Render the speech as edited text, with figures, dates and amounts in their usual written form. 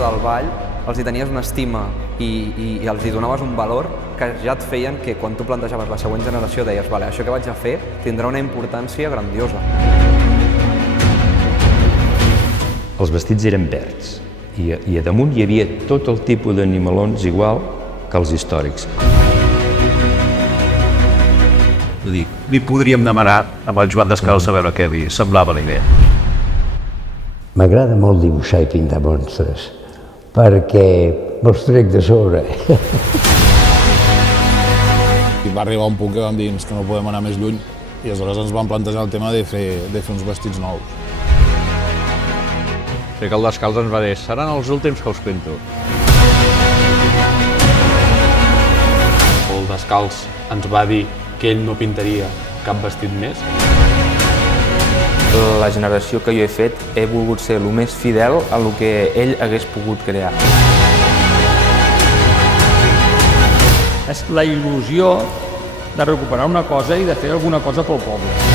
del ball els hi tenies una estima i els hi donaves un valor que ja et feien que quan tu plantejaves la següent generació deies, vale, això que vaig a fer tindrà una importància grandiosa. Els vestits eren verds i a damunt hi havia tot el tipus d'animalons igual que els històrics. Li podríem demanar amb el Joan Descalç a veure què li semblava la idea. M'agrada molt dibuixar i pintar monstres, perquè me'ls trec de sobre. I va arribar un punt que vam dir que no podem anar més lluny i aleshores ens vam plantejar el tema de fer uns vestits nous. Sé que el Descalç ens va dir, seran els últims que us pinto. El Descalç ens va dir que ell no pintaria cap vestit més. La generació que jo he fet he volgut ser el més fidel a el que ell hagués pogut crear. És la il·lusió de recuperar una cosa i de fer alguna cosa pel poble.